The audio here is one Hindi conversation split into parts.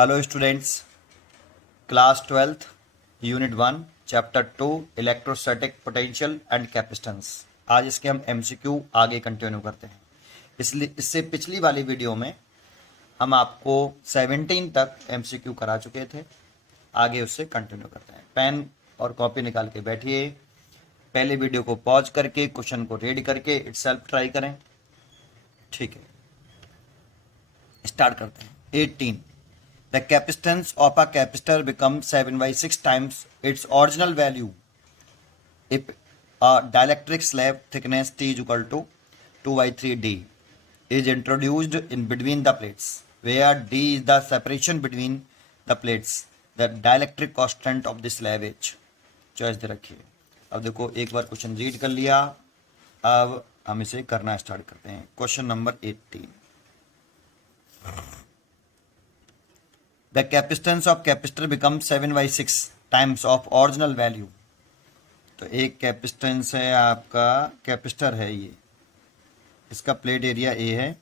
Hello students, class 12th unit 1 chapter 2 electrostatic potential and capacitance. आज इसके हम एमसीक्यू आगे कंटिन्यू करते हैं। इसलिए इससे पिछली वाली वीडियो में हम आपको 17 तक एमसीक्यू करा चुके थे। आगे उससे कंटिन्यू करते हैं। पेन और कॉपी निकाल के बैठिए। पहले वीडियो को पॉज करके क्वेश्चन को रीड करके इटसेल्फ ट्राई करें। ठीक है, स्टार्ट करते हैं। 18 The capacitance of a capacitor becomes 7 by 6 times its original value if a dielectric slab thickness T is equal to 2 by 3 D is introduced in between the plates, where D is the separation between the plates. The dielectric constant of the slab H. Choice दे रखिए। अब देखो, एक बार क्वेश्चन रीड कर लिया, अब हम इसे करना स्टार्ट करते हैं। Question number 18। The capacitance of capacitor becomes 7 by 6 times of original value. तो एक कैपेसिटेंस है आपका, कैपेसिटर है ये, इसका प्लेट एरिया ए है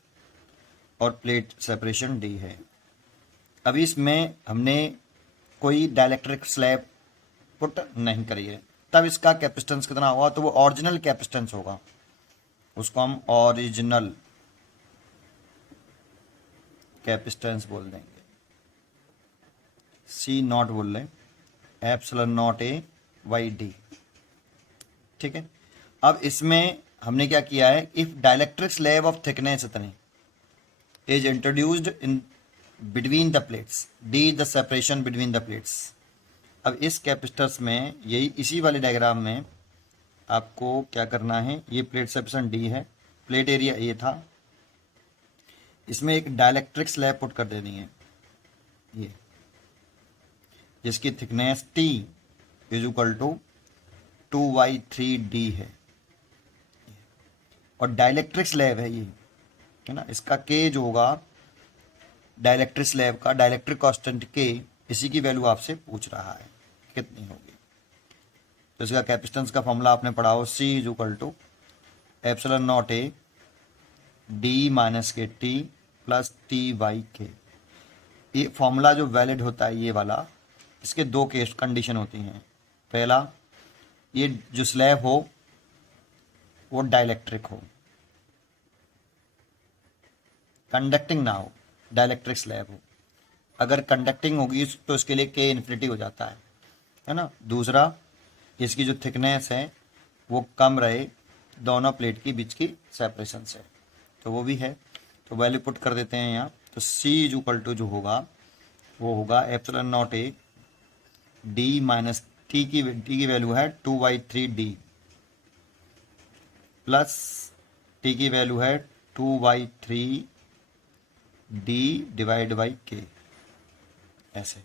और प्लेट सेपरेशन डी है। अभी इसमें हमने कोई डाइलेक्ट्रिक स्लैब पुट नहीं करी है, तब इसका कैपेसिटेंस कितना होगा? तो वो ओरिजिनल कैपेसिटेंस होगा, उसको हम ओरिजिनल कैपेसिटेंस बोल देंगे। सी नॉट बोल रहे, epsilon naught A by D. ठीक है, अब इसमें हमने क्या किया है? If dielectric slab of thickness इतनी is introduced in between the plates, D the separation between the plates. अब इस कैपेसिटर्स में यही इसी वाले डायग्राम में आपको क्या करना है? ये प्लेट सेपरेशन डी है, प्लेट एरिया ए था, इसमें एक डाइलेक्ट्रिक स्लैब पुट कर देनी है ये, जिसकी thickness T is equal to 2/3D है और डाइलेक्ट्रिक स्लैब है ये, है ना। इसका K जो होगा डाइलेक्ट्रिक स्लैब का, डाइलेक्ट्रिक कांस्टेंट K, इसी की वैल्यू आपसे पूछ रहा है कितनी होगी। तो इसका कैपेसिटेंस का फॉर्मूला आपने पढ़ा हो, C is equal to epsilon naught A D minus के T plus T by K. ये फॉर्मूला जो वैलिड होता है ये वाला, इसके दो केस कंडीशन होती हैं। पहला, ये जो स्लैब हो वो डाइलेक्ट्रिक हो, कंडक्टिंग ना हो, डाइलेक्ट्रिक स्लैब हो। अगर कंडक्टिंग होगी तो इसके लिए के इन्फिनिटी हो जाता है ना। दूसरा, इसकी जो थिकनेस है वो कम रहे दोनों प्लेट की बीच की सेपरेशन से, तो वो भी है। तो वैल्यू पुट कर देते हैं यहाँ। तो सी इज इक्वल टू जो होगा वो होगा epsilon naught A D minus T की वैल्यू है 2/3D प्लस टी की वैल्यू है 2/3D डिवाइड बाई के। ऐसे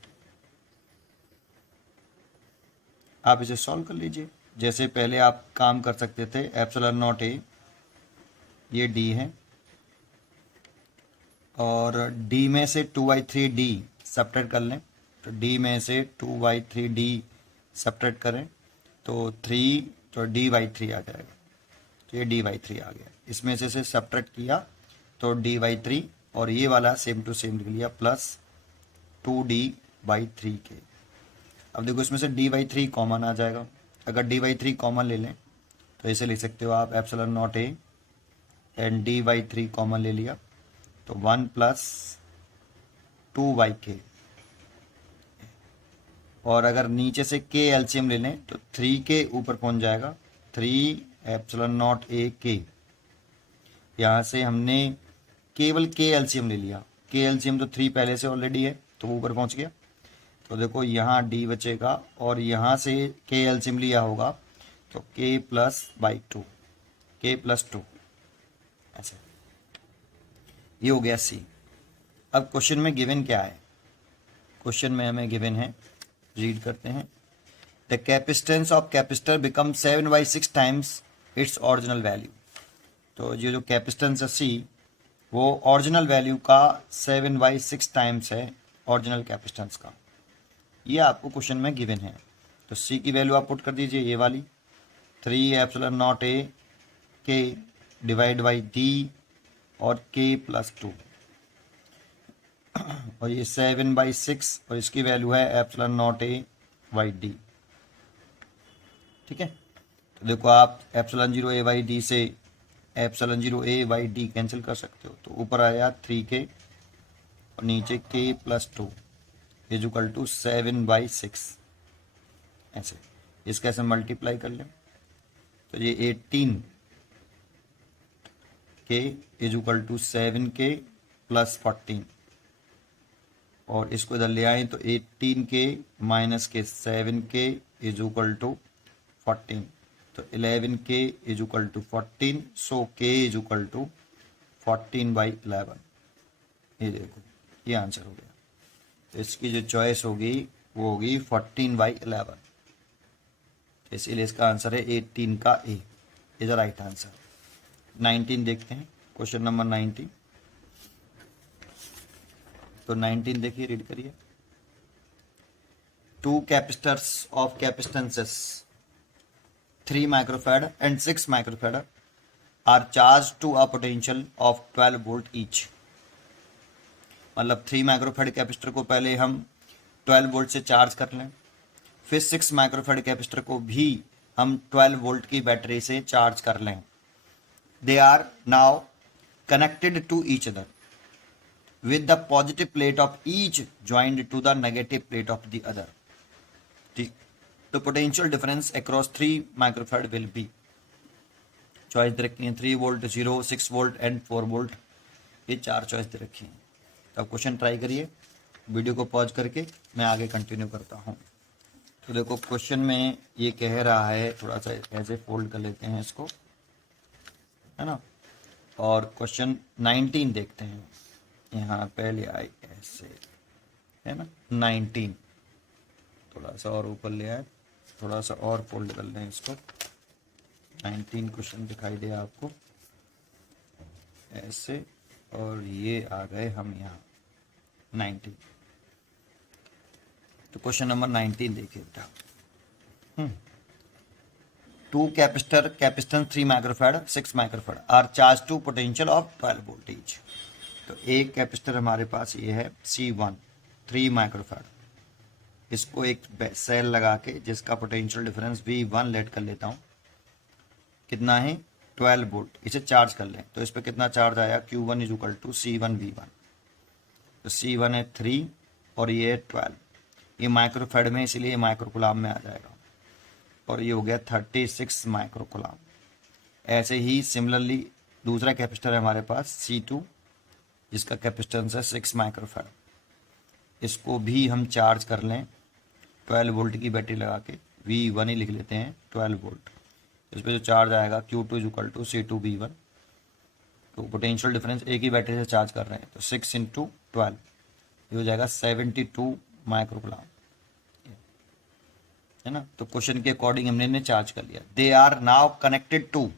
आप इसे सॉल्व कर लीजिए जैसे पहले आप काम कर सकते थे। एप्सिलॉन नॉट ए, ये डी है, और डी में से 2/3D सब्ट्रैक्ट कर लें, तो डी में से 2/3D सब्ट्रैक्ट करें तो 3, तो D/3 आ जाएगा। तो ये D/3 आ गया। इसमें से सब्ट्रैक्ट किया तो D/3, और ये वाला सेम टू सेम लिख लिया प्लस 2D/3 के। अब देखो, इसमें से D/3 कॉमन आ जाएगा। अगर D/3 कॉमन ले लें तो ऐसे लिख सकते हो आप, epsilon naught A and D/3 common ले लिया तो 1 प्लस 2/k। और अगर नीचे से के एलसीएम ले लें तो 3 के ऊपर पहुंच जाएगा, 3 एप्सिलॉन नॉट ए के। यहाँ से हमने केवल के एलसीएम ले लिया, के एलसीएम तो 3 पहले से ऑलरेडी है तो वो ऊपर पहुंच गया। तो देखो यहाँ डी बचेगा, और यहाँ से के एलसीएम लिया होगा तो के प्लस बाई 2, के प्लस 2, ऐसे। ये हो गया सी। अब क्वेश्चन में गिवन क्या है? क्वेश्चन में हमें गिवन है, रीड करते हैं। The capacitance of capacitor become 7 by 6 times its original value. तो ये जो कैपेसिटेंस है सी, वो ओरिजिनल वैल्यू का 7 by 6 टाइम्स है ओरिजिनल कैपेसिटेंस का। ये आपको क्वेश्चन में गिवन है। तो सी की वैल्यू आप पुट कर दीजिए, ये वाली 3 एप्सिलॉन नॉट ए के डिवाइड बाई डी और के प्लस 2। और ये 7/6 और इसकी वैल्यू है epsilon naught A by D. ठीक है, तो देखो आप एप्सिलॉन 0 ए बाई डी से epsilon 0 A by D cancel कर सकते हो, तो ऊपर आया 3k और नीचे k+2 इज इक्वल टू 7/6। ऐसे इसका ऐसे मल्टीप्लाई कर लें तो ये 18k is equal to 7k + 14 और इसको इधर ले आए तो 18k माइनस के 7k इज इक्वल टू 14, तो 11k is equal to 14, so k is equal to 14/11। ये देखो ये आंसर हो गया। तो इसकी जो चॉइस होगी वो होगी 14/11, इसीलिए इसका आंसर है 18 का ए, इज द राइट आंसर। 19 देखते हैं, क्वेश्चन नंबर 19। तो 19 देखिए, रीड करिए। 2 capacitors of capacitances 3 microfarad and 6 microfarad are charge to a potential of 12 volt each. मतलब 3 माइक्रोफैड कैपेसिटर को पहले हम 12 वोल्ट से चार्ज कर लें, फिर 6 माइक्रोफैड कैपेसिटर को भी हम 12 वोल्ट की बैटरी से चार्ज कर लें। They are now connected to each other with the positive plate of each joined to the negative plate of the other. The potential difference across 3 microfarad will be, choice दे रखी है 3 वोल्ट, 0, 6 वोल्ट एंड 4 वोल्ट, ये 4 चॉइस दे रखी हैं। तो अब क्वेश्चन ट्राई करिए, वीडियो को पॉज करके मैं आगे कंटिन्यू करता हूँ। तो देखो क्वेश्चन में ये कह रहा है, थोड़ा सा ऐसे फोल्ड कर लेते हैं इसको, है ना, और क्वेश्चन 19 देखते हैं। यहाँ पहले आई ऐसे, है ना, 19 थोड़ा सा और ऊपर ले आए, थोड़ा सा और फोल्ड कर लें इसको। 19 क्वेश्चन दिखाई दे आपको ऐसे, और ये आ गए हम यहाँ 19। तो क्वेश्चन नंबर 19 देखिए बेटा। 2 capacitor capacitance 3 microfarad 6 microfarad are charge to potential of 12 volt each. तो एक कैपेसिटर हमारे पास ये है C1 3 माइक्रोफैड, इसको एक सेल लगा के जिसका पोटेंशियल डिफरेंस V1 लेट कर लेता हूँ, कितना है 12 वोल्ट, इसे चार्ज कर लें तो इस पर कितना चार्ज आया Q1 is equal to C1V1। तो C1 है 3 और ये है 12, ये माइक्रोफैड में इसलिए ये माइक्रोकुलाम में आ जाएगा, और ये हो गया 36 माइक्रोकुलाम। ऐसे ही सिमिलरली दूसरा कैपेसिटर है हमारे पास C2 जिसका कैपेसिटेंस है 6 माइक्रोफैड, इसको भी हम चार्ज कर लें 12 वोल्ट की बैटरी लगा के, V1 ही लिख लेते हैं 12 वोल्ट। इस पर जो चार्ज आएगा Q2 is equal to C2V1। तो पोटेंशियल डिफरेंस एक ही बैटरी से चार्ज कर रहे हैं तो 6 × 12 ये हो जाएगा 72 माइक्रोकुलाम, है ना। तो क्वेश्चन के अकॉर्डिंग हमने चार्ज कर लिया। They are now connected to,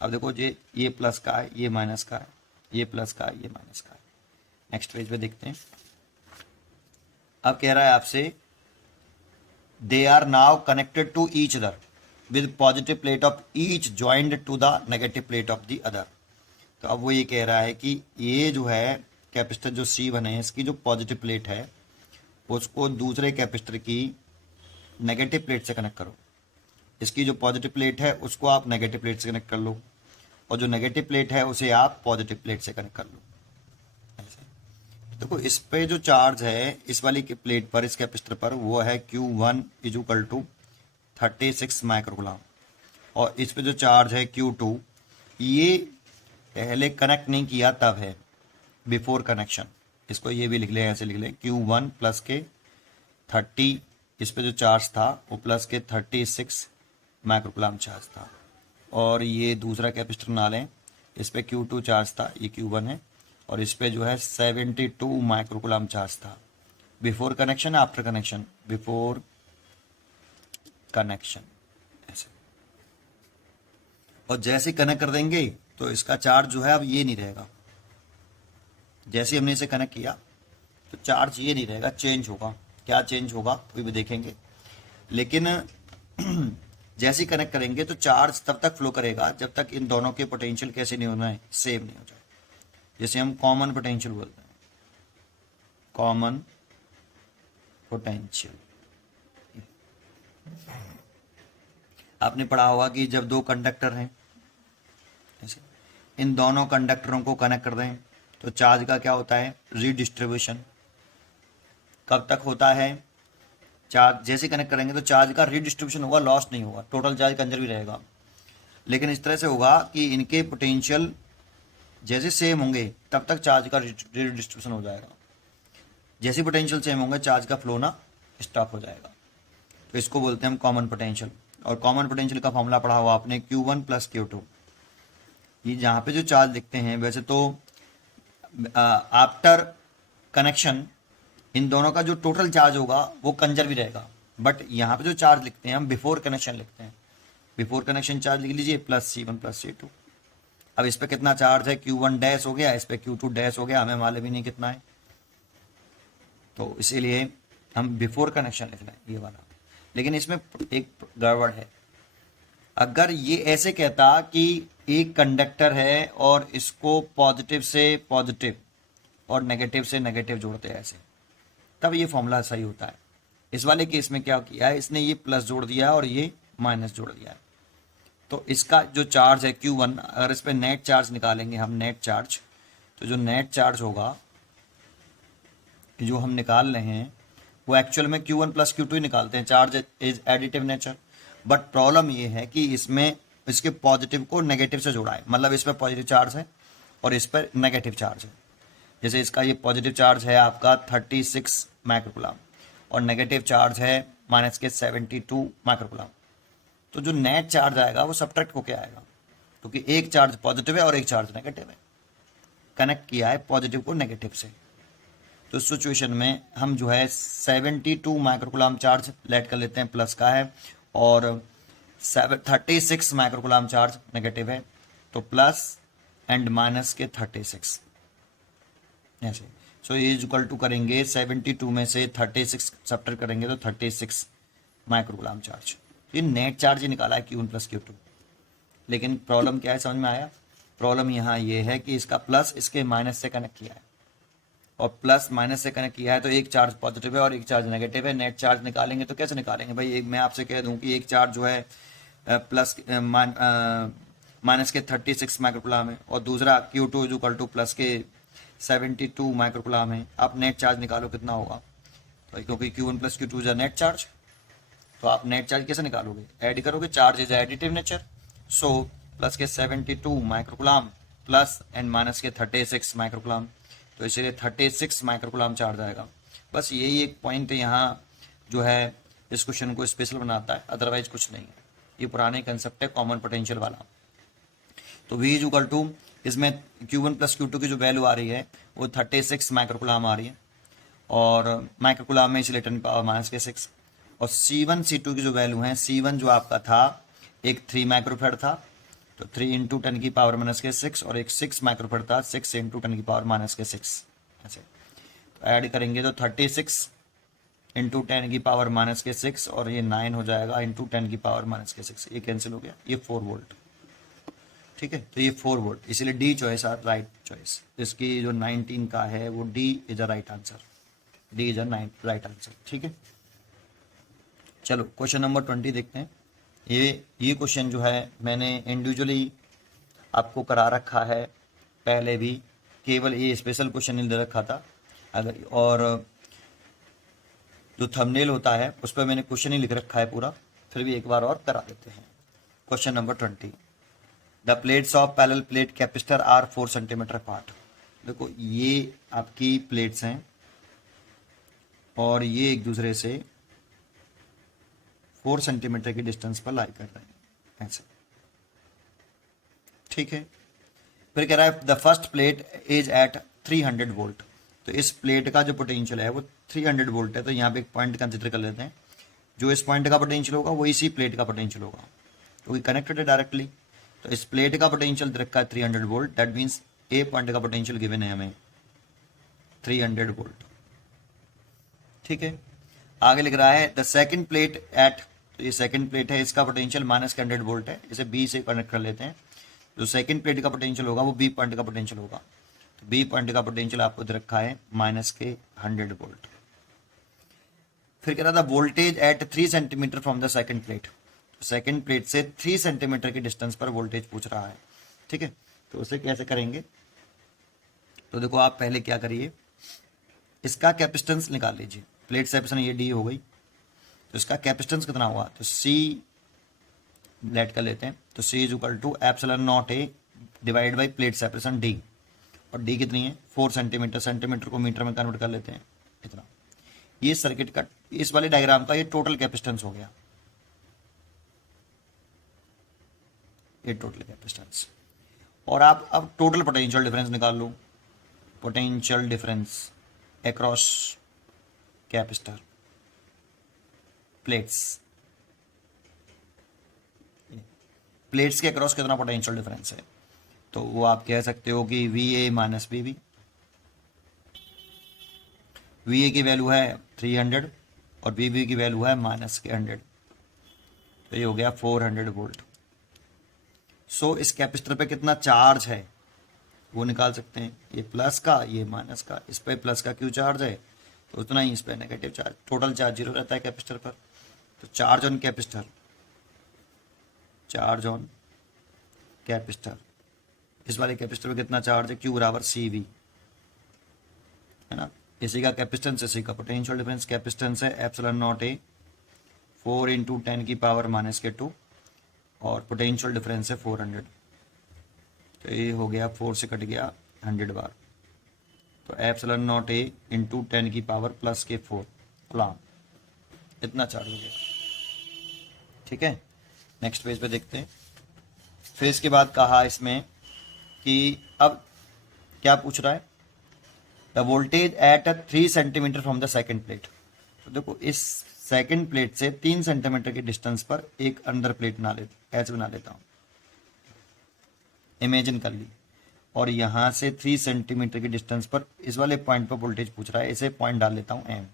अब देखो ये प्लस का है, ये माइनस का है, ये प्लस का है, ये माइनस का है। नेक्स्ट पेज पे देखते हैं। अब कह रहा है आपसे they are now connected to each other with positive plate of each joined to the negative plate of the other. तो अब वो ये कह रहा है कि ये जो है कैपेसिटर जो C1 है, इसकी जो पॉजिटिव प्लेट है उसको दूसरे कैपेसिटर की नेगेटिव प्लेट से कनेक्ट करो। इसकी जो पॉजिटिव प्लेट है उसको आप नेगेटिव प्लेट से कनेक्ट कर लो, और जो नेगेटिव प्लेट है उसे आप पॉजिटिव प्लेट से कनेक्ट कर लो। देखो इस पे जो चार्ज है इस वाली की प्लेट पर, इस कैपेसिटर पर, वो है Q1 is equal to 36 microcoulomb, और इस पे जो चार्ज है Q2 ये पहले कनेक्ट नहीं किया तब है, बिफोर कनेक्शन। इसको ये भी लिख लें, ऐसे लिख लें Q1 प्लस के 30, इस पे जो चार्ज था वो प्लस के 36 माइक्रोकुलाम चार्ज था, और ये दूसरा कैपेसिटर ना लें, इस पे Q2 चार्ज था, ये Q1 है, और इस पे जो है 72 माइक्रोकुलाम चार्ज था। Before connection, after connection, before connection ऐसे। और जैसे कनेक्ट कर देंगे तो इसका चार्ज जो है अब ये नहीं रहेगा, जैसे हमने इसे कनेक्ट किया तो चार्ज ये नहीं रहेगा, चेंज होगा। क्या चेंज होगा वो भी देखेंगे, लेकिन जैसे ही कनेक्ट करेंगे तो चार्ज तब तक फ्लो करेगा जब तक इन दोनों के पोटेंशियल कैसे नहीं होना है, सेम नहीं हो जाए, जैसे हम कॉमन पोटेंशियल बोलते हैं। Common potential. आपने पढ़ा होगा कि जब दो कंडक्टर हैं, ऐसे इन दोनों कंडक्टरों को कनेक्ट कर दें तो चार्ज का क्या होता है, रीडिस्ट्रीब्यूशन। कब तक होता है, चार्ज जैसे कनेक्ट करेंगे तो चार्ज का रीडिस्ट्रीब्यूशन होगा, लॉस नहीं होगा, टोटल चार्ज कंजर्व भी रहेगा। लेकिन इस तरह से होगा कि इनके पोटेंशियल जैसे सेम होंगे तब तक चार्ज का रीडिस्ट्रीब्यूशन हो जाएगा। जैसे पोटेंशियल सेम होंगे चार्ज का फ्लो ना स्टॉप हो जाएगा। तो इसको बोलते हैं हम कॉमन पोटेंशियल। और कॉमन पोटेंशियल का फॉर्मूला पढ़ा हुआ आपने Q1 + Q2। ये जहाँ पे जो चार्ज लिखते हैं, वैसे तो आफ्टर कनेक्शन इन दोनों का जो टोटल चार्ज होगा वो कंजर्व भी रहेगा, बट यहाँ पे जो चार्ज लिखते हैं हम बिफोर कनेक्शन लिखते हैं। बिफोर कनेक्शन चार्ज लिख लीजिए +C1 + C2। अब इस पे कितना चार्ज है, Q1 डैश हो गया, इस पे Q2 डैश हो गया, हमें मालूम भी नहीं कितना है, तो इसीलिए हम बिफोर कनेक्शन लिख रहे हैं ये वाला। लेकिन इसमें एक गड़बड़ है, अगर ये ऐसे कहता कि एक कंडक्टर है और इसको पॉजिटिव से पॉजिटिव और नेगेटिव से नेगेटिव जोड़ते हैं ऐसे, तब ये फॉर्मूला सही होता है। इस वाले केस में क्या किया है, इसने ये प्लस जोड़ दिया और ये माइनस जोड़ दिया है। तो इसका जो चार्ज है Q1, अगर इस पर नेट चार्ज निकालेंगे हम, नेट चार्ज, तो जो नेट चार्ज होगा जो हम निकाल रहे हैं वो एक्चुअल में Q1 + Q2 ही निकालते हैं, charge is additive nature. But problem ये है कि इसमें इसके पॉजिटिव को नेगेटिव से जोड़ा है, मतलब इस पर पॉजिटिव चार्ज है और इस पर नेगेटिव चार्ज है। जैसे इसका ये पॉजिटिव चार्ज है आपका 36 माइक्रोकूलम और नेगेटिव चार्ज है -72 माइक्रोकूलम। तो जो नेट चार्ज आएगा वो सब्ट्रैक्ट होके आएगा, क्योंकि एक चार्ज पॉजिटिव है और एक चार्ज नेगेटिव है, कनेक्ट किया है पॉजिटिव को नेगेटिव से। तो इस सिचुएशन में हम जो है 72 माइक्रोकूलम चार्ज लेट कर लेते हैं, प्लस का है, और 36 माइक्रोकूलम चार्ज नेगेटिव है, तो प्लस एंड माइनस के 36 ऐसे। सो ये इक्वल टू करेंगे 72 में से 36 सब्ट्रैक्ट करेंगे तो 36 माइक्रोकूलम चार्ज। ये नेट चार्ज ही निकाला है Q1 + Q2। लेकिन प्रॉब्लम क्या है, समझ में आया? प्रॉब्लम यहाँ ये है कि इसका प्लस इसके माइनस से कनेक्ट किया है, और प्लस माइनस से कनेक्ट किया है तो एक चार्ज पॉजिटिव है और एक चार्ज नेगेटिव है। नेट चार्ज निकालेंगे तो कैसे निकालेंगे भाई? एक मैं आपसे कह दूं कि एक चार्ज जो है प्लस माइनस के 36 माइक्रोकूलम है और दूसरा Q2 = प्लस के 72 माइक्रोकूलम है। आप नेट चार्ज निकालो कितना होगा, तो क्योंकि Q1 + Q2 is net charge, तो आप नेट चार्ज कैसे निकालोगे? ऐड करोगे, charge is additive nature. So plus के 72 माइक्रोकूलम प्लस एंड माइनस के 36 माइक्रोकूलम, तो इसीलिए 36 माइक्रोकूलम चार्ज आएगा। बस यही एक पॉइंट यहाँ जो है इस क्वेश्चन को स्पेशल बनाता है, अदरवाइज कुछ नहीं है। ये पुराने कंसेप्ट है कॉमन पोटेंशियल वाला। तो V = इसमें Q1 + Q2 की जो वैल्यू आ रही है वो 36 माइक्रोकूलम आ रही है, और माइक्रोकूलम में इसलिए 10⁻⁶। और C1 C2 की जो वैल्यू है, C1 जो आपका था एक 3 माइक्रोफेड था, तो 3 × 10⁻⁶, और एक 6 माइक्रोफेड था, 6 × 10⁻⁶ ऐसे। तो ऐड करेंगे तो 36 × 10⁻⁶, और ये 9 हो जाएगा × 10⁻⁶। ये कैंसिल हो गया, ये 4 वोल्ट। ठीक है, तो ये 4 वोल्ट, इसीलिए D choice are right choice. इसकी जो 19 का है वो D is a right answer, D is a right answer. ठीक है, चलो क्वेश्चन नंबर 20 देखते हैं। ये क्वेश्चन जो है मैंने इंडिविजुअली आपको करा रखा है पहले भी, केवल ये स्पेशल क्वेश्चन नहीं दे रखा था अगर, और जो थंबनेल होता है उस पर मैंने क्वेश्चन ही लिख रखा है पूरा, फिर भी एक बार और करा देते हैं। Question number 20, the plates of parallel plate capacitor are 4 centimetre apart. देखो ये आपकी प्लेट्स हैं और ये एक दूसरे से 4 सेंटीमीटर की डिस्टेंस पर लाई कर रहे हैं ऐसे। ठीक है, फिर कह रहा है the first plate is at 300 volt. तो इस प्लेट का जो पोटेंशियल है वो 300 वोल्ट है। तो यहाँ पे एक पॉइंट कंसिडर कर लेते हैं, जो इस पॉइंट का पोटेंशियल होगा वो इसी प्लेट का पोटेंशियल होगा, क्योंकि कनेक्टेड है डायरेक्टली। तो इस प्लेट का पोटेंशियल दे रखा है 300 volt, that means A point का पोटेंशियल गिवन है हमें 300 वोल्ट। ठीक है, आगे लिख रहा है द सेकंड प्लेट एट, तो ये सेकंड प्लेट है, इसका पोटेंशियल -100 वोल्ट है। इसे बी से कनेक्ट कर लेते हैं। जो सेकंड प्लेट का पोटेंशियल होगा वो बी पॉइंट का पोटेंशियल होगा, तो बी पॉइंट का पोटेंशियल आपको दे रखा है -100 वोल्ट। फिर कह रहा था voltage at 3 centimetre from the second plate, second plate से 3 सेंटीमीटर की डिस्टेंस पर वोल्टेज पूछ रहा है। ठीक है, तो उसे कैसे करेंगे, तो देखो आप पहले क्या करिए, इसका कैपेसिटेंस निकाल लीजिए। प्लेट सेपरेशन ये डी हो गई, तो इसका कैपेसिटेंस कितना हुआ, तो सी लेट कर लेते हैं, तो C is equal to epsilon naught A divide by plate separation D, और डी कितनी है 4 सेंटीमीटर, सेंटीमीटर को मीटर में कन्वर्ट कर लेते हैं इतना। ये सर्किट का, इस वाले डायग्राम का ये टोटल कैपेसिटेंस हो गया, ये टोटल कैपेसिटेंस। और आप अब टोटल पोटेंशियल डिफरेंस निकाल लो, potential difference across capacitor plates, plates के अक्रॉस कितना पोटेंशियल डिफरेंस है, तो वो आप कह सकते हो कि V A minus B B. V A की वैल्यू है 300 और बी बी की वैल्यू है -100, तो ये हो गया 400 वोल्ट। सो इस कैपेसिटर पे कितना चार्ज है वो निकाल सकते हैं, ये प्लस का ये माइनस का, इस पे प्लस का क्यू चार्ज है तो उतना ही इस पे नेगेटिव चार्ज, टोटल चार्ज 0 रहता है कैपेसिटर पर। तो charge on capacitor, charge on capacitor, इस वाले कैपेसिटर पे कितना चार्ज है, क्यू बराबर सी वी, है ना। इसी का कैपेसिटेंस, इसी का पोटेंशियल डिफरेंस, कैपेसिटेंस है एप्सिलॉन नॉट ए 4 × 10⁻⁻², और पोटेंशियल डिफरेंस है 400, तो ये हो गया 4 से कट गया 100 बार, तो एप्सिलॉन नॉट ए इंटू 10⁻+4 कूलम्ब, इतना चार्ज हो गया। ठीक है, नेक्स्ट पेज पे देखते हैं। फिर इसके बाद कहा इसमें कि अब क्या पूछ रहा है, the voltage at 3 centimetre from the second plate. तो देखो इस सेकंड प्लेट से 3 सेंटीमीटर की डिस्टेंस पर एक अंडर प्लेट ऐसे बना लेता हूँ, इमेजिन कर ली, और यहाँ से 3 सेंटीमीटर की डिस्टेंस पर इस वाले पॉइंट पर वोल्टेज पूछ रहा है, इसे पॉइंट डाल लेता हूँ एम।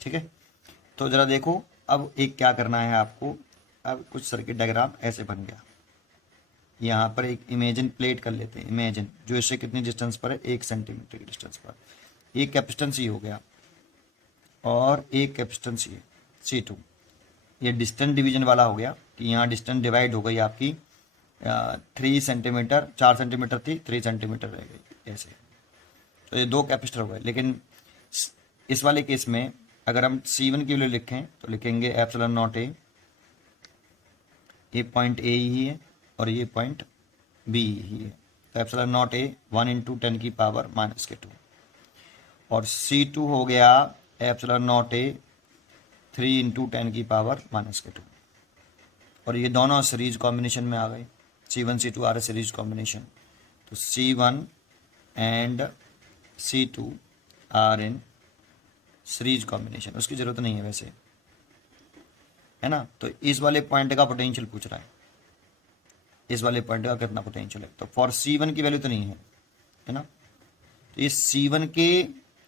ठीक है, तो जरा देखो अब एक क्या करना है आपको, अब कुछ सर्किट डायग्राम ऐसे बन गया, यहाँ पर एक इमेजिन प्लेट कर लेते हैं, इमेजिन जो इससे कितनी डिस्टेंस पर है 1 सेंटीमीटर की डिस्टेंस पर, एक कैपेसिटेंस ही हो गया और एक कैपेसिटेंस ये C2, ये डिस्टेंस डिवीजन वाला हो गया कि यहाँ डिस्टेंस डिवाइड हो गई आपकी 3 सेंटीमीटर, 4 सेंटीमीटर थी 3 सेंटीमीटर रह गई ऐसे, तो ये 2 कैपेसिटर हो गए। लेकिन इस वाले केस में अगर हम C1 की वैल्यू लिखें तो लिखेंगे एप्सिलॉन नॉट ए, ये पॉइंट ए ही है और ये पॉइंट बी ही है, तो एप्सिलॉन नॉट ए 1 × 10⁻⁻², और C2 हो गया एप्सिलॉन नॉट ए 3 × 10⁻⁻², और ये दोनों सीरीज कॉम्बिनेशन में आ गए, C1 C2 R series combination, तो C1 and C2 are in series combination, उसकी ज़रूरत नहीं है वैसे, है ना। तो इस वाले पॉइंट का पोटेंशियल पूछ रहा है, इस वाले पॉइंट का कितना पोटेंशियल है, तो फॉर C1 की वैल्यू तो नहीं है ना, तो ये C1 के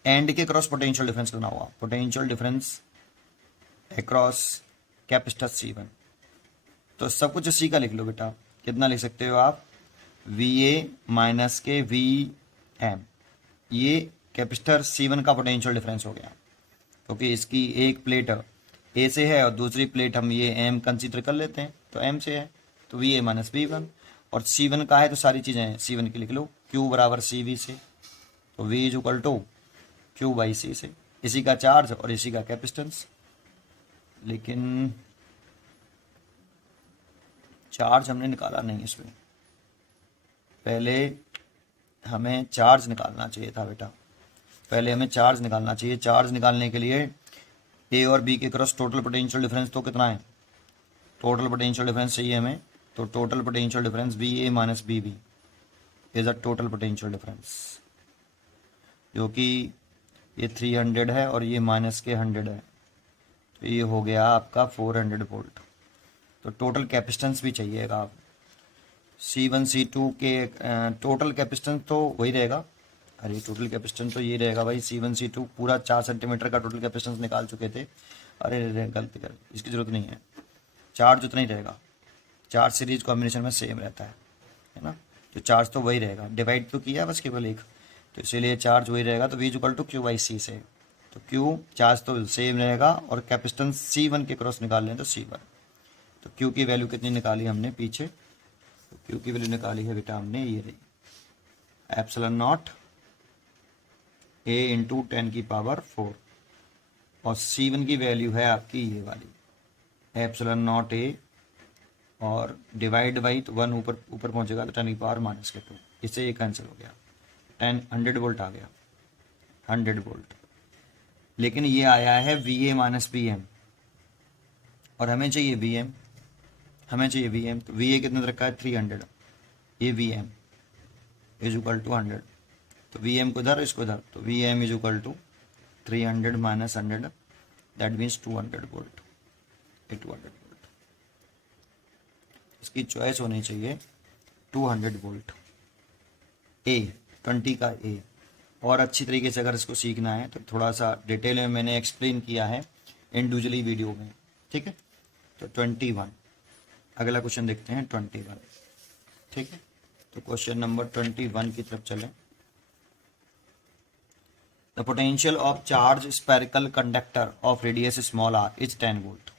एंड के क्रॉस पोटेंशियल डिफरेंस कितना हुआ, potential difference across capacitor C1, तो सब कुछ सी का लिख लो बेटा, कितना लिख सकते हो आप, VA माइनस के VM, ये कैपेसिटर C1 का पोटेंशियल डिफरेंस हो गया, क्योंकि इसकी एक प्लेट A से है और दूसरी प्लेट हम ये M कंसीडर कर लेते हैं, तो M से है तो VA माइनस V1, और C1 का है तो सारी चीज़ें हैं C1 की लिख लो, Q बराबर CV से, तो V is equal to Q/C से, इसी का चार्ज और इसी का कैपेसिटेंस। लेकिन चार्ज हमने निकाला नहीं इसमें, पहले हमें चार्ज निकालना चाहिए था बेटा, पहले हमें चार्ज निकालना चाहिए। चार्ज निकालने के लिए ए और बी के क्रॉस टोटल पोटेंशियल डिफरेंस तो कितना है, टोटल पोटेंशियल डिफरेंस चाहिए हमें, तो total potential difference VA minus BB is a total potential difference, जो कि ये 300 है और ये माइनस के 100 है, तो ये हो गया आपका 400 वोल्ट। तो टोटल कैपेसिटेंस भी चाहिएगा आप, C1 C2 के टोटल कैपेसिटेंस तो वही रहेगा, अरे टोटल कैपेसिटेंस तो ये रहेगा भाई, C1 C2 पूरा 4 सेंटीमीटर का टोटल कैपेसिटेंस निकाल चुके थे, अरे गलती कर, इसकी ज़रूरत नहीं है, चार्ज उतना ही रहेगा, चार्ज सीरीज कॉम्बिनेशन में सेम रहता है ना, तो चार्ज तो वही रहेगा, डिवाइड तो किया बस केवल एक, तो इसीलिए चार्ज वही रहेगा। तो V equal to Q by C से, तो Q चार्ज तो सेम रहेगा और कैपेसिटेंस C1 के क्रॉस निकाल लें तो C1। तो Q की वैल्यू कितनी निकाली हमने पीछे, तो Q की वैल्यू निकाली है बेटा हमने ये रही, एप्सिलॉन नॉट A इंटू 10 की पावर 4, और C1 की वैल्यू है आपकी ये वाली एप्सिलॉन नॉट A, और डिवाइड बाई तो 1 ऊपर ऊपर पहुंचेगा तो 10 की पावर माइनस के 2, इससे ये कैंसिल हो गया, 100 वोल्ट आ गया, 100 वोल्ट। लेकिन ये आया है VA माइनस VM, और हमें चाहिए VM, हमें चाहिए VM, तो VA कितने रखा है 300, ये VM इज इक्वल टू 100, तो VM को इधर इसको इधर, तो VM is equal to 300 minus 100, that means 200 volt, 200 volt. इसकी चॉइस होनी चाहिए 200 वोल्ट, A 20 का A। और अच्छी तरीके से अगर इसको सीखना है तो थोड़ा सा डिटेल में मैंने एक्सप्लेन किया है इंडिविजुअली वीडियो में, ठीक है। तो 21, अगला क्वेश्चन देखते हैं 21, ठीक है। तो क्वेश्चन नंबर 21 की तरफ चलें। The potential of charge spherical conductor of radius small r is 10 volt.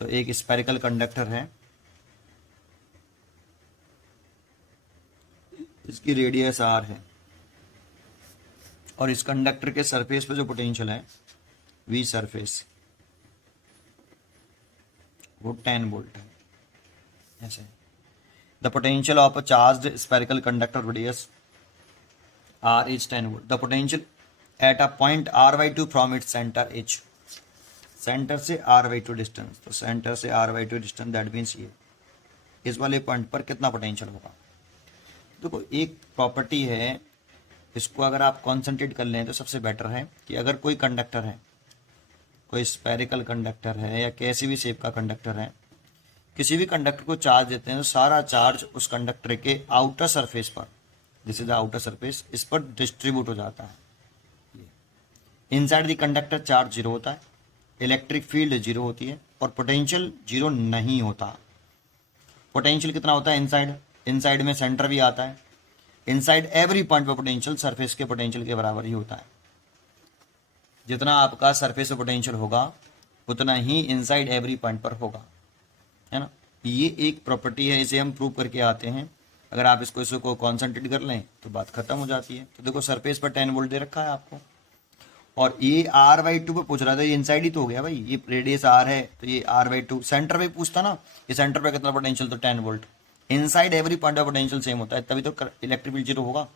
तो एक स्पेरिकल कंडक्टर है, इसकी रेडियस r है, और इस कंडक्टर के सरफेस पे जो पोटेंशियल है V सरफेस वो 10 वोल्ट है, ऐसे। The potential of a charged spherical conductor radius r is 10 volt. The potential at a point r/2 from its center h, centre से r/2 डिस्टेंस, तो सेंटर से r/2 डिस्टेंस दैट मीन्स ये इस वाले पॉइंट पर कितना पोटेंशियल होगा। देखो एक प्रॉपर्टी है, इसको अगर आप कॉन्सेंट्रेट कर लें तो सबसे बेटर है कि अगर कोई कंडक्टर है, कोई स्पेरिकल कंडक्टर है या कैसी भी शेप का कंडक्टर है, किसी भी कंडक्टर को चार्ज देते हैं तो सारा चार्ज उस कंडक्टर के आउटर सरफेस पर, this is the outer surface, इस पर डिस्ट्रीब्यूट हो जाता है। Inside the conductor charge zero होता है, इलेक्ट्रिक फील्ड जीरो होती है, और पोटेंशियल जीरो नहीं होता। पोटेंशियल कितना होता है इनसाइड, इनसाइड में सेंटर भी आता है, इनसाइड एवरी पॉइंट पर पोटेंशियल सरफेस के पोटेंशियल के बराबर ही होता है। जितना आपका सरफेस पर पोटेंशियल होगा उतना ही इनसाइड एवरी पॉइंट पर होगा, है ना। ये एक प्रॉपर्टी है, इसे हम प्रूव करके आते हैं। अगर आप इसको कॉन्सेंट्रेट कर लें तो बात खत्म हो जाती है। तो देखो सरफेस पर 10 वोल्ट दे रखा है आपको, और ये r/2 पे पूछ रहा था, ये इनसाइड ही तो हो गया भाई, ये रेडियस r है तो ये r/2 सेंटर पे पूछता ना, ये सेंटर पे कितना पोटेंशियल, तो 10 volt. Inside every point of potential same होता है, तभी तो इलेक्ट्रिक फील्ड जीरो होगा।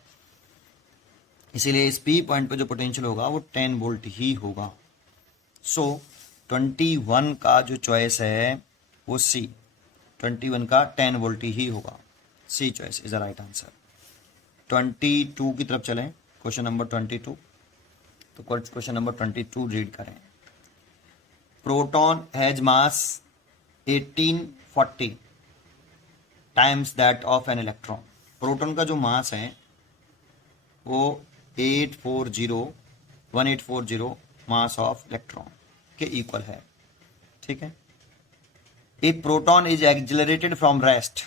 इसीलिए इस P पॉइंट पे जो पोटेंशियल होगा वो 10 वोल्ट ही होगा। सो 21 का जो चॉइस है वो C, 21 का 10 वोल्ट ही होगा। C choice is the right answer. 22 की तरफ चलें, क्वेश्चन नंबर 22। तो क्वेश्चन नंबर 22 रीड करें। Proton has mass 1840 times that of an electron. Proton का जो मास है वो 1840 मास ऑफ इलेक्ट्रॉन के इक्वल है, ठीक है। If proton is accelerated from rest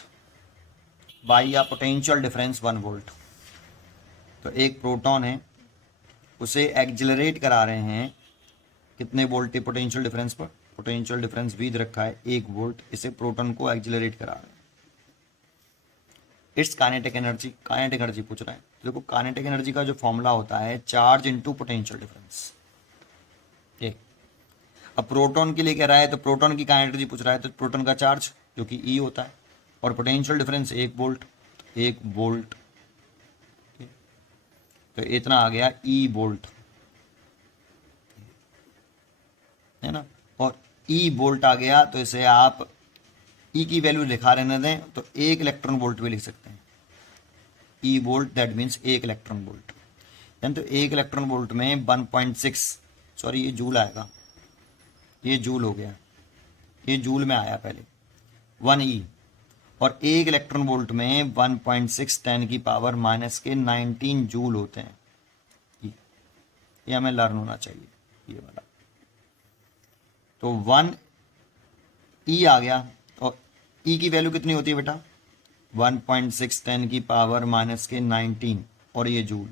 by a potential difference 1 volt. तो एक प्रोटॉन है, उसे एक्सिलरेट करा रहे हैं कितने वोल्ट के पोटेंशियल डिफरेंस पर, पोटेंशियल डिफरेंस V रखा है 1 वोल्ट, इसे प्रोटॉन को एक्सिलरेट करा रहे हैं। It's kinetic energy, kinetic energy पूछ रहा है। तो देखो काइनेटिक एनर्जी का जो फॉर्मूला होता है चार्ज इनटू पोटेंशियल डिफरेंस। ये अब प्रोटॉन के लिए कह रहा है तो प्रोटॉन की काइनेटिक एनर्जी पूछ रहा है, तो प्रोटॉन का चार्ज जो कि E होता है, और पोटेंशियल डिफरेंस 1 वोल्ट, 1 वोल्ट, तो इतना आ गया E वोल्ट, है ना। और E वोल्ट आ गया तो इसे आप E की वैल्यू लिखा रहने दें तो 1 इलेक्ट्रॉन वोल्ट भी लिख सकते हैं। E volt that means 1 electron volt, यानी तो 1 इलेक्ट्रॉन वोल्ट में 1.6, सॉरी ये जूल आएगा, ये जूल हो गया, ये जूल में आया पहले 1E, और 1 इलेक्ट्रॉन वोल्ट में 1.6 10 की पावर माइनस के 19 जूल होते हैं। ये हमें लर्न होना चाहिए ये वाला। तो 1E आ गया, और E की वैल्यू कितनी होती है बेटा, 1.6 × 10⁻⁻⁹ और ये जूल।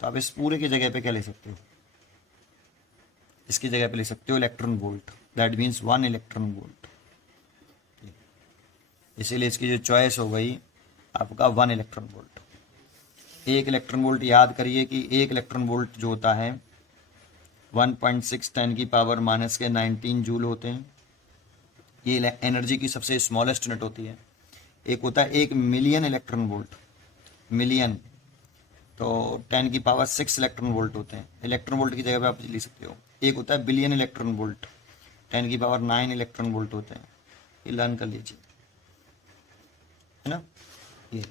तो आप इस पूरे की जगह पे क्या ले सकते हो, इसकी जगह पे ले सकते हो electron volt, that means 1 electron volt. इसीलिए इसकी जो चॉइस हो गई आपका 1 इलेक्ट्रॉन वोल्ट। 1 इलेक्ट्रॉन वोल्ट याद करिए कि 1 इलेक्ट्रॉन वोल्ट जो होता है 1.6 × 10⁻⁻⁹ जूल होते हैं। ये एनर्जी की सबसे स्मॉलेस्ट यूनिट होती है। एक होता है 1 मिलियन इलेक्ट्रॉन वोल्ट, मिलियन तो 10⁻6 इलेक्ट्रॉन वोल्ट होते हैं। इलेक्ट्रॉन वोल्ट की जगह पे आप ले सकते हो। एक होता है billion electron volt, 10⁻9 electron volt होते हैं। ये लर्न कर लीजिए, है ना। ये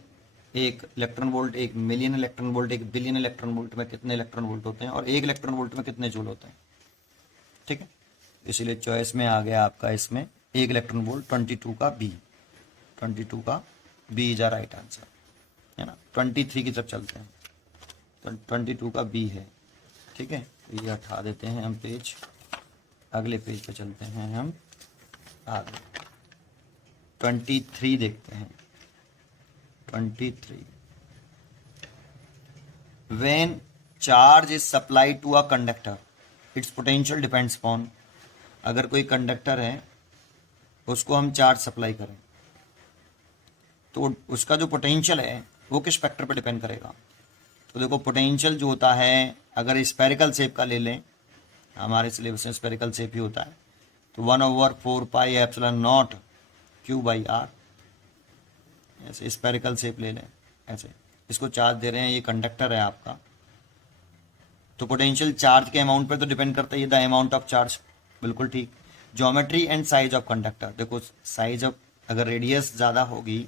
1 electron volt, 1 million electron volt, 1 billion electron volt में कितने इलेक्ट्रॉन वोल्ट होते हैं और 1 इलेक्ट्रॉन वोल्ट में कितने जूल होते हैं, ठीक है। इसीलिए चॉइस में आ गया आपका इसमें 1 इलेक्ट्रॉन वोल्ट, 22 का बी, 22 का B is a right answer, है ना। 23 की तरफ चलते हैं, तो 22 का बी है, ठीक है। तो ये हटा देते हैं हम पेज, अगले पेज पे चलते हैं हम आगे। 23 देखते हैं। 23 when charge is supplied to a conductor its potential depends upon। अगर कोई कंडक्टर है उसको हम चार्ज सप्लाई करें तो उसका जो पोटेंशियल है वो किस फैक्टर पर डिपेंड करेगा। तो देखो पोटेंशियल जो होता है अगर स्फेरिकल शेप का ले लें, हमारे सिलेबस में स्फेरिकल शेप ही होता है, तो 1/4πε0 Q/r, ऐसे स्फेरिकल शेप ले लें, ऐसे इसको चार्ज दे रहे हैं, ये कंडक्टर है आपका, तो पोटेंशियल चार्ज के अमाउंट पर तो डिपेंड करता है, ये द अमाउंट ऑफ चार्ज, बिल्कुल ठीक। Geometry and size of conductor, देखो साइज ऑफ, अगर रेडियस ज़्यादा होगी,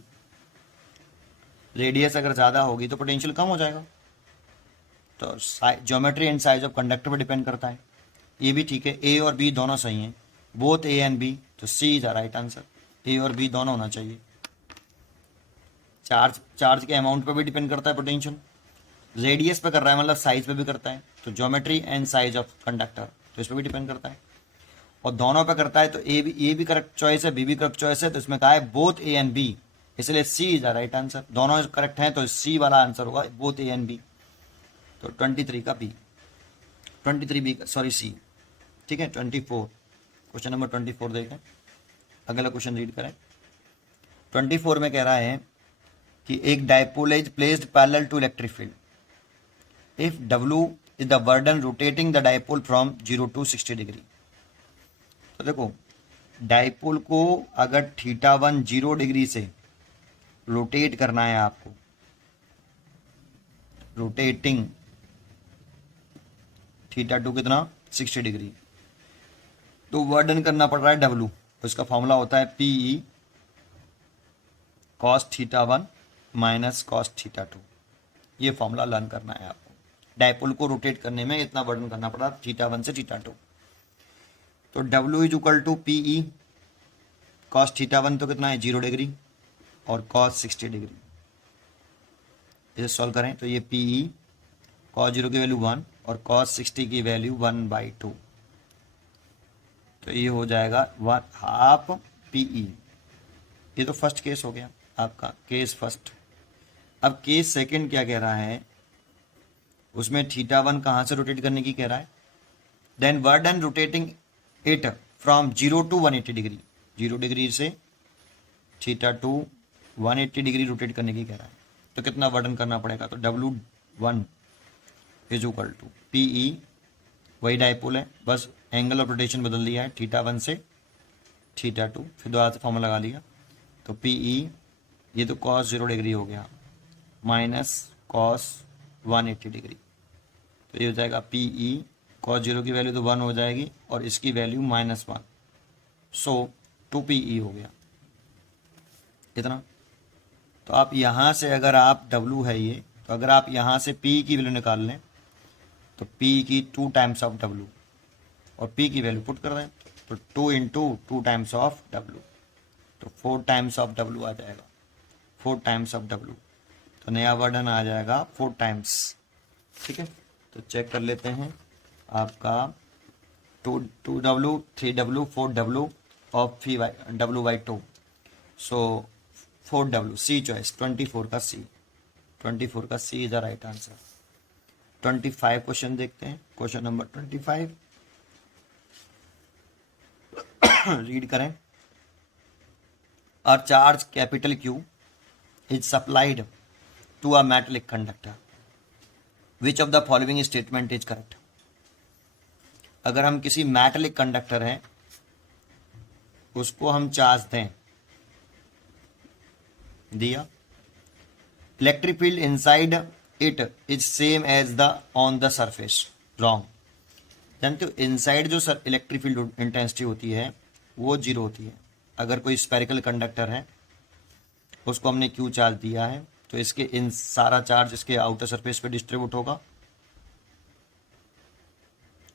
रेडियस अगर ज़्यादा होगी तो पोटेंशियल कम हो जाएगा। तो geometry and size of conductor पर डिपेंड करता है, ये भी ठीक है। ए और बी दोनों सही हैं, बोथ ए एंड बी, तो C is the right answer. ए और बी दोनों होना चाहिए। चार्ज के अमाउंट पर भी डिपेंड करता है पोटेंशियल, रेडियस पे कर रहा है मतलब साइज पे भी करता है, तो geometry and size of conductor, तो इस पर भी डिपेंड करता है। और दोनों पे करता है, तो ए भी करेक्ट चॉइस है, बी भी करेक्ट चॉइस है, तो इसमें कहा है बोथ ए एंड बी, इसलिए सी इज द राइट आंसर। दोनों करेक्ट हैं तो सी वाला आंसर होगा, बोथ ए एंड बी। तो 23 का बी, 23 बी सॉरी सी, ठीक है। 24 क्वेश्चन नंबर 24 देखें, अगला क्वेश्चन रीड करें। 24 में कह रहा है कि एक dipole is placed parallel to electric field if W is the burden rotating the dipole from 0 to 60 degree. तो देखो डायपोल को अगर θ1 0 डिग्री से रोटेट करना है आपको, रोटेटिंग θ2 कितना 60 डिग्री, तो वर्डन करना पड़ रहा है W, तो इसका फॉर्मूला होता है PE cos θ1 माइनस cos θ2। ये फॉर्मूला लर्न करना है आपको। डायपोल को रोटेट करने में इतना वर्डन करना पड़ा θ1 से θ2। तो W is equal to PE cos θ1 तो कितना है 0 डिग्री और cos 60 डिग्री। इसे सॉल्व करें तो ये PE cos 0 की वैल्यू 1 और cos 60 की वैल्यू 1/2, तो ये हो जाएगा 1/2 PE। ये तो फर्स्ट केस हो गया आपका, केस फर्स्ट। अब केस सेकंड क्या कह रहा है, उसमें θ1 कहाँ से रोटेट करने की कह रहा है, then burden rotating it from 0 to 180 degree, 0 degree से θ2 180 डिग्री रोटेट करने की कह रहा है, तो कितना वर्डन करना पड़ेगा। तो W1 is equal to PE, वही डायपोल है, बस एंगल ऑफ रोटेशन बदल दिया है, θ1 से θ2, फिर दोबारा से फॉर्मूला लगा लिया, तो PE ये तो cos 0 डिग्री हो गया माइनस cos 180 डिग्री, तो ये हो जाएगा PE cos 0 की वैल्यू तो 1 हो जाएगी और इसकी वैल्यू -1, सो 2PE हो गया इतना। तो आप यहाँ से अगर आप W है ये, तो अगर आप यहाँ से P की वैल्यू निकाल लें तो P की 2 टाइम्स ऑफ W और P की वैल्यू पुट कर दें, तो 2 × 2 टाइम्स ऑफ W, तो 4 टाइम्स ऑफ W आ जाएगा, 4 टाइम्स ऑफ W, तो नया वर्डन आ जाएगा 4 टाइम्स, ठीक है। तो चेक कर लेते हैं आपका 2W 3W 4W of W/2, so 4W, C choice, 24 का सी, 24 का C is the right answer. 25 question देखते हैं, क्वेश्चन नंबर 25 रीड करें। A charge capital Q is supplied to a metallic conductor, which of the following statement is correct. अगर हम किसी मेटेलिक कंडक्टर है उसको हम चार्ज दें, दिया, electric field inside it is same as the on the surface, wrong. जानते हो इनसाइड जो इलेक्ट्रिक फील्ड इंटेंसिटी होती है वो जीरो होती है। अगर कोई स्पेरिकल कंडक्टर है उसको हमने क्यू चार्ज दिया है तो इसके इन सारा चार्ज इसके आउटर सरफेस पे डिस्ट्रीब्यूट होगा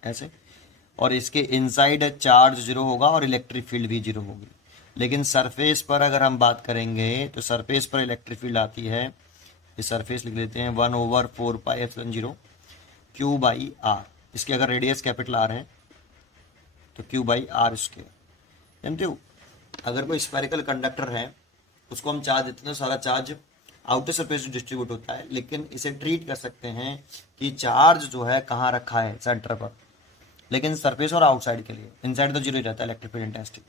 ऐसे, और इसके इनसाइड चार्ज जीरो होगा और इलेक्ट्रिक फील्ड भी जीरो होगी। लेकिन सरफेस पर अगर हम बात करेंगे तो सरफेस पर इलेक्ट्रिक फील्ड आती है, इस सरफेस लिख लेते हैं 1/4πε0 क्यू बाई आर। इसकी अगर रेडियस कैपिटल आर है तो क्यू बाई आर स्क्वायर। जानते हो अगर कोई स्पेरिकल कंडक्टर है उसको हम चार्ज देते हैं तो सारा चार्ज आउटर सरफेस डिस्ट्रीब्यूट होता है, लेकिन इसे ट्रीट कर सकते हैं कि चार्ज जो है कहाँ रखा है, सेंटर पर। लेकिन सरफेस और आउटसाइड के लिए, इनसाइड तो जीरो ही रहता है इलेक्ट्रिक फील्ड इंटेंसिटी,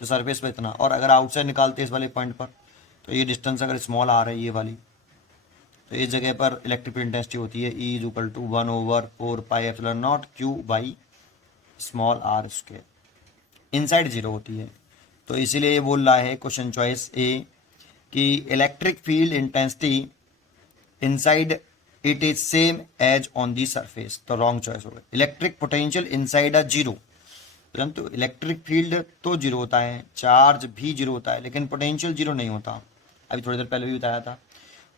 तो सरफेस पे इतना, और अगर आउटसाइड निकालते हैं इस वाले पॉइंट पर तो ये डिस्टेंस अगर स्मॉल आ रही है ये वाली, तो इस जगह पर इलेक्ट्रिक फील्ड इंटेंसिटी होती है E = 1/4πε0 Q by small R square. Inside zero होती है, तो इसीलिए ये बोल रहा है क्वेश्चन चॉइस ए कि electric field intensity inside it is same as on the surface, तो रॉन्ग चॉइस होगा। Electric potential inside a zero, परंतु इलेक्ट्रिक फील्ड तो जीरो होता है, चार्ज भी जीरो होता है, लेकिन पोटेंशियल जीरो नहीं होता। अभी थोड़ी देर पहले भी बताया था,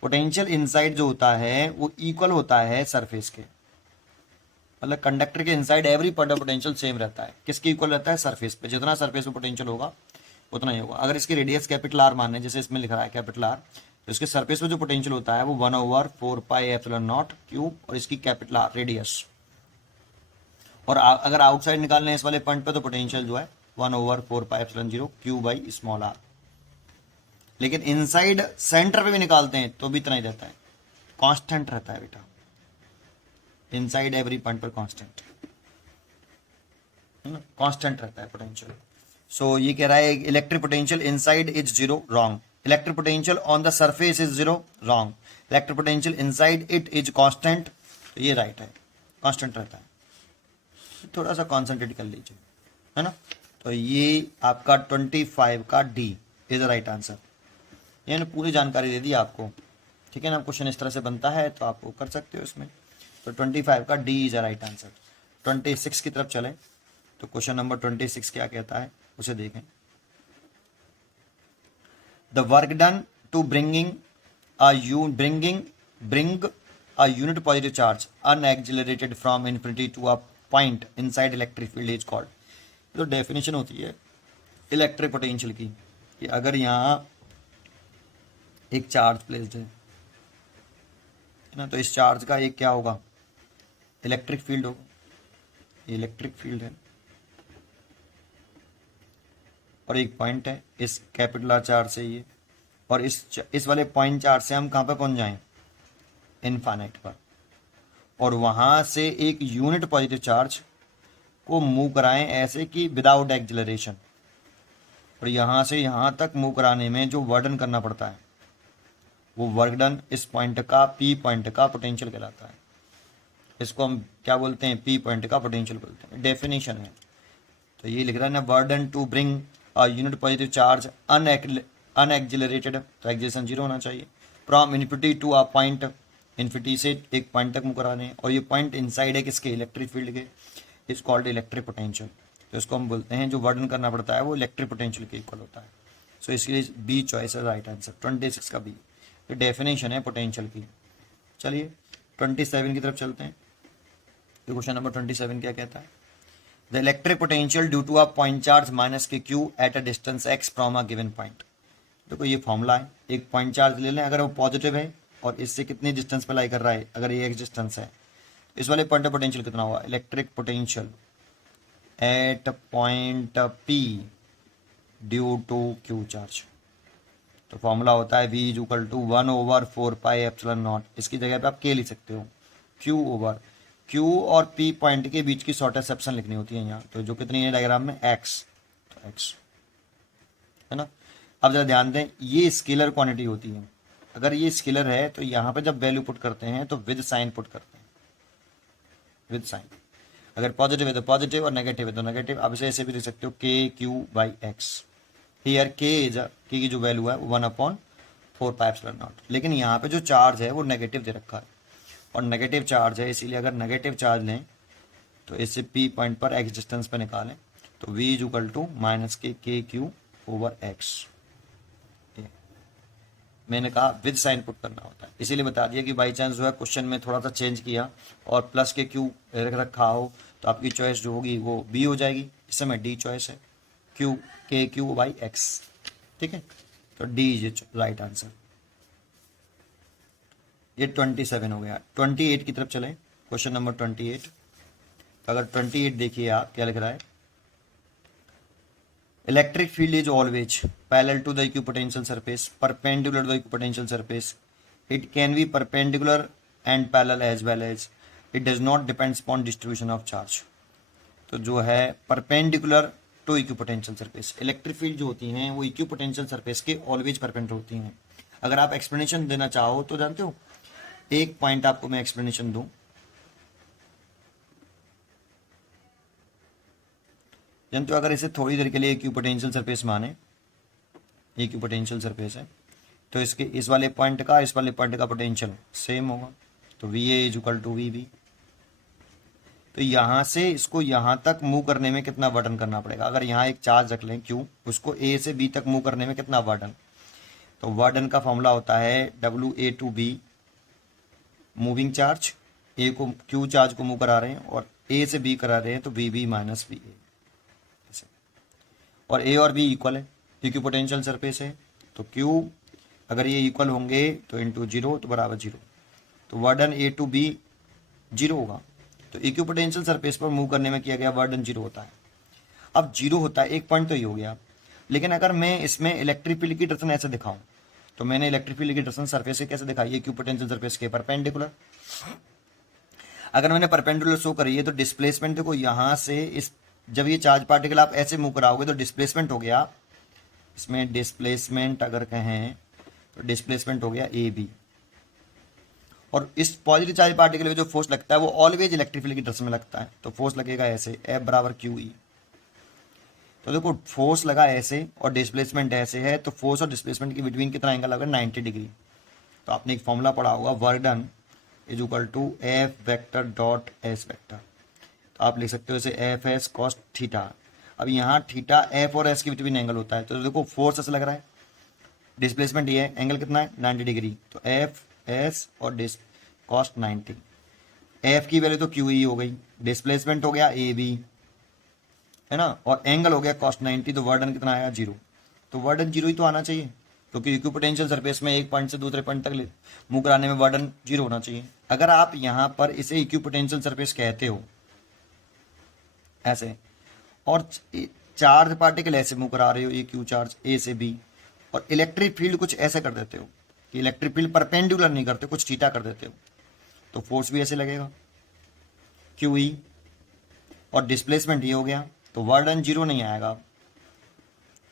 पोटेंशियल इनसाइड जो होता है वो इक्वल होता है सरफेस के, मतलब कंडक्टर के inside every point of potential same रहता है। किसके इक्वल रहता है, सरफेस पे। जितना सरफेस पे पोटेंशियल होगा उतना ही होगा। अगर इसकी रेडियस कैपिटल आर माने, जैसे इसमें लिख रहा है कैपिटल आर, तो इसके सरफेस पे जो पोटेंशियल होता है वो 1/4πε0 क्यूब, और इसकी कैपिटल आर रेडियस। और अगर आउटसाइड निकालने इस वाले पॉइंट पे तो पोटेंशियल जो है 1/4πε0 क्यू बाई स्मॉल आर। लेकिन इनसाइड सेंटर पे भी निकालते हैं तो भी इतना ही रहता है, कांस्टेंट रहता है बेटा, इनसाइड एवरी पॉइंट पर कांस्टेंट है ना, कांस्टेंट रहता है पोटेंशियल। सो ये कह रहा है electric potential inside is zero, wrong. Electric potential on the surface is zero, wrong. Electric potential inside it is constant, तो ये राइट है, कांस्टेंट रहता है। थोड़ा सा कॉन्सेंट्रेट कर लीजिए, है ना। तो ये आपका 25 का D is the right answer. ये पूरी जानकारी दे दी आपको, ठीक है ना। क्वेश्चन इस तरह से बनता है तो आप वो कर सकते हो इसमें। तो 25 का D is the right answer. 26 की तरफ चलें तो क्वेश्चन नंबर 26 क्या कहता है उसे देखें। The work done to bring a unit positive charge unaccelerated from infinity to a point inside electric field is called। तो डेफिनेशन होती है इलेक्ट्रिक पोटेंशियल की कि अगर यहाँ एक चार्ज प्लेस्ड है ना, तो इस चार्ज का एक क्या होगा, इलेक्ट्रिक फील्ड होगा। ये इलेक्ट्रिक फील्ड है और एक पॉइंट है इस कैपिटल आर चार्ज से ये, और इस वाले पॉइंट चार्ज से हम कहाँ पर पहुँच जाएं, इनफाइनाइट पर, और वहाँ से एक यूनिट पॉजिटिव चार्ज को मूव कराएं ऐसे कि विदाउट एक्सेलरेशन, और यहाँ से यहाँ तक मूव कराने में जो वर्क डन करना पड़ता है वो वर्क डन इस पॉइंट का, पी पॉइंट का पोटेंशियल कहलाता है। इसको हम क्या बोलते हैं, पी पॉइंट का पोटेंशियल बोलते हैं, डेफिनेशन है। तो ये लिख रहा है ना, work done to bring a unit positive charge unaccelerated, तो एक्सेलरेशन जीरो होना चाहिए, from infinity to a point, infinity से एक पॉइंट तक मूव कराने, और ये पॉइंट इनसाइड है किसके, इलेक्ट्रिक फील्ड के, इज कॉल्ड इलेक्ट्रिक पोटेंशियल। तो इसको हम बोलते हैं जो वर्क डन करना पड़ता है वो इलेक्ट्रिक पोटेंशियल के इक्वल होता है। सो इसलिए बी चॉइस है राइट आंसर, 26 का बी। ये डेफिनेशन है पोटेंशियल की। चलिए 27 की तरफ चलते हैं। तो क्वेश्चन नंबर 27 क्या कहता है, the electric potential due to a point charge minus के Q at a distance X from a given point. देखो ये फॉर्मूला है, एक पॉइंट चार्ज ले लें, अगर वो पॉजिटिव है और इससे कितनी डिस्टेंस पे लाई कर रहा है, अगर ये एक्स डिस्टेंस है, इस वाले पॉइंट ऑफ पोटेंशियल कितना हुआ, electric potential at point P due to Q charge. तो फॉर्मूला होता है v इज इक्वल टू 1/4πε0। इसकी जगह पे आप k लिख सकते हो, q और p पॉइंट के बीच की शॉर्टेस्ट सेक्शन लिखनी होती है यहाँ। तो जो कितनी है डायग्राम में x, तो x है ना। अब जरा ध्यान दें, ये स्केलर क्वांटिटी होती है। अगर ये स्केलर है तो यहाँ पे जब वैल्यू पुट करते हैं तो विद साइन पुट करते हैं, विद साइन। अगर पॉजिटिव है तो पॉजिटिव और नेगेटिव है तो नेगेटिव। आप इसे ऐसे भी लिख सकते हो k/q/x। हियर k की जो वैल्यू है वो 1/4πε0। लेकिन यहाँ पे जो चार्ज है वो नेगेटिव दे रखा है और नेगेटिव चार्ज है, इसीलिए अगर नेगेटिव चार्ज लें तो इससे p पॉइंट पर x डिस्टेंस पर निकालें तो v is equal to -k/q/x। मैंने कहा विद साइन पुट करना होता है, इसीलिए बता दिया कि बाई चांस जो है क्वेश्चन में थोड़ा सा चेंज किया और प्लस के क्यू रखा हो तो आपकी चॉइस जो होगी वो बी हो जाएगी। इस समय डी चॉइस है, k/q/x। ठीक है, तो डी इज राइट आंसर। ये 27 हो गया। 28 की तरफ चले, क्वेश्चन नंबर 28। तो अगर 28 देखिए आप क्या लिख रहा है, electric field is always parallel to the equipotential surface, perpendicular to the equipotential surface. It can be perpendicular and parallel as well as it does not depends upon distribution of charge. तो जो है perpendicular to equipotential surface, electric field जो होती हैं वो इक्विपोटेंशियल सरफेस के ऑलवेज परपेंडिकुलर होती हैं। अगर आप एक्सप्लेनेशन देना चाहो तो जानते हो, एक पॉइंट आपको मैं एक्सप्लेनेशन दूं। जानते हो, अगर इसे थोड़ी देर के लिए इक्विपोटेंशियल सरफेस माने, इक्विपोटेंशियल सरफेस है तो इसके इस वाले पॉइंट का पोटेंशियल सेम होगा। तो V A is equal to V B. तो यहाँ से इसको यहाँ तक मूव करने में कितना वर्डन करना पड़ेगा। अगर यहाँ एक चार्ज रख लें क्यू, उसको ए से बी तक मूव करने में कितना वर्डन, तो वर्डन का फॉर्मूला होता है WA/B, मूविंग चार्ज। ए को क्यू चार्ज को मूव करा रहे हैं और ए से बी करा रहे हैं तो VB माइनस VA। और ए और बी इक्वल है, इक्विपोटेंशियल सरफेस है तो क्यू अगर ये इक्वल होंगे तो इंटू 0 तो बराबर 0। तो वर्डन A/B 0 होगा। तो इक्विपोटेंशियल सरफेस पर मूव करने में किया गया वर्डन 0 होता है। अब 0 होता है, एक पॉइंट तो ये हो गया। लेकिन अगर मैं इसमें इलेक्ट्रिक फील्ड की डायरेक्शन ऐसे दिखाऊं, तो मैंने इलेक्ट्रिक फील्ड की डायरेक्शन सरफेस से कैसे दिखाई, इक्विपोटेंशियल सरफेस के परपेंडिकुलर। अगर मैंने परपेंडिकुलर शो करी है तो डिस्प्लेसमेंट देखो, यहाँ से इस जब ये चार्ज पार्टिकल आप ऐसे मूव कराओगे तो डिस्प्लेसमेंट हो गया, इसमें डिस्प्लेसमेंट अगर कहें तो डिस्प्लेसमेंट हो गया AB। और इस पॉजिटिव चार्ज पार्टिकल में जो फोर्स लगता है वो ऑलवेज इलेक्ट्रिक फील्ड की डायरेक्शन में लगता है। तो फोर्स लगेगा ऐसे, F बराबर QE। तो देखो फोर्स लगा ऐसे और डिस्प्लेसमेंट ऐसे है, तो फोर्स और डिस्प्लेसमेंट के बिटवीन कितना एंगल लगा, 90 डिग्री। तो आपने एक फॉर्मूला पढ़ा होगा, work done is equal to F vector dot S vector. तो आप लिख सकते हो इसे FS कॉस थीटा। अब यहाँ थीटा F और S के बिटवीन एंगल होता है। तो देखो फोर्स ऐसे लग रहा है, डिस्प्लेसमेंट ये है, एंगल कितना है 90 डिग्री। तो FS और कॉस 90। F की वैल्यू तो QE हो गई, डिस्प्लेसमेंट हो गया AB है ना, और एंगल हो गया कॉस 90। तो वर्डन कितना आया 0। तो वर्डन 0 ही तो आना चाहिए, क्योंकि इक्विपोटेंशियल सरफेस में एक पॉइंट से दूसरे पॉइंट तक मूव कराने में वर्डन 0 होना चाहिए। अगर आप यहाँ पर इसे इक्विपोटेंशियल सरफेस कहते हो ऐसे, और चार्ज पार्टिकल ऐसे मूव करा रहे हो, ये क्यू चार्ज ए से बी, और इलेक्ट्रिक फील्ड कुछ ऐसे कर देते हो कि इलेक्ट्रिक फील्ड परपेंडिकुलर नहीं करते, कुछ थीटा कर देते हो, तो फोर्स भी ऐसे लगेगा QE, और डिस्प्लेसमेंट ये हो गया। तो वर्डन 0 नहीं आएगा,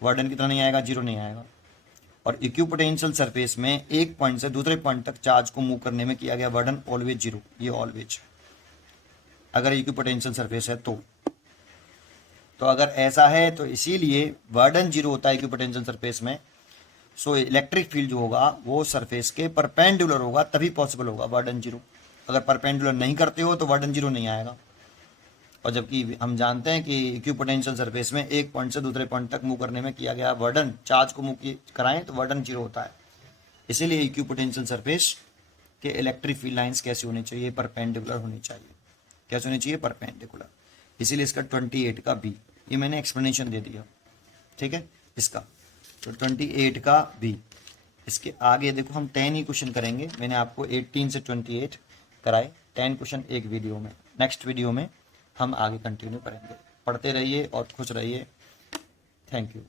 वर्डन कितना नहीं आएगा, 0 नहीं आएगा। और इक्विपोटेंशियल सरफेस में एक पॉइंट से दूसरे पॉइंट तक चार्ज को मूव करने में किया गया वर्डन ऑलवेज 0, ये ऑलवेज, अगर इक्विपोटेंशियल सरफेस है तो अगर ऐसा है तो इसीलिए वर्डन 0 होता है इक्विपोटेंशियल सरफेस में। सो इलेक्ट्रिक फील्ड जो होगा वो सरफेस के परपेंडिकुलर होगा, तभी पॉसिबल होगा वर्डन 0। अगर परपेंडिकुलर नहीं करते हो तो वर्डन 0 नहीं आएगा। और जबकि हम जानते हैं कि इक्विपोटेंशियल सरफेस में एक पॉइंट से दूसरे पॉइंट तक मूव करने में किया गया वर्डन, चार्ज को मूव कराएं तो वर्डन 0 होता है। इसीलिए इक्विपोटेंशियल सरफेस के इलेक्ट्रिक फील्ड लाइंस कैसी होनी चाहिए, परपेंडिकुलर होनी चाहिए। कैसे होनी चाहिए, परपेंडिकुलर। इसीलिए इसका 28 का B, ये मैंने एक्सप्लेनेशन दे दिया, ठीक है इसका। तो 28 का B। इसके आगे देखो हम 10 ही क्वेश्चन करेंगे। मैंने आपको 18 से 28 कराए, 10 क्वेश्चन एक वीडियो में। नेक्स्ट वीडियो में हम आगे कंटिन्यू करेंगे। पढ़ते रहिए और खुश रहिए। Thank you.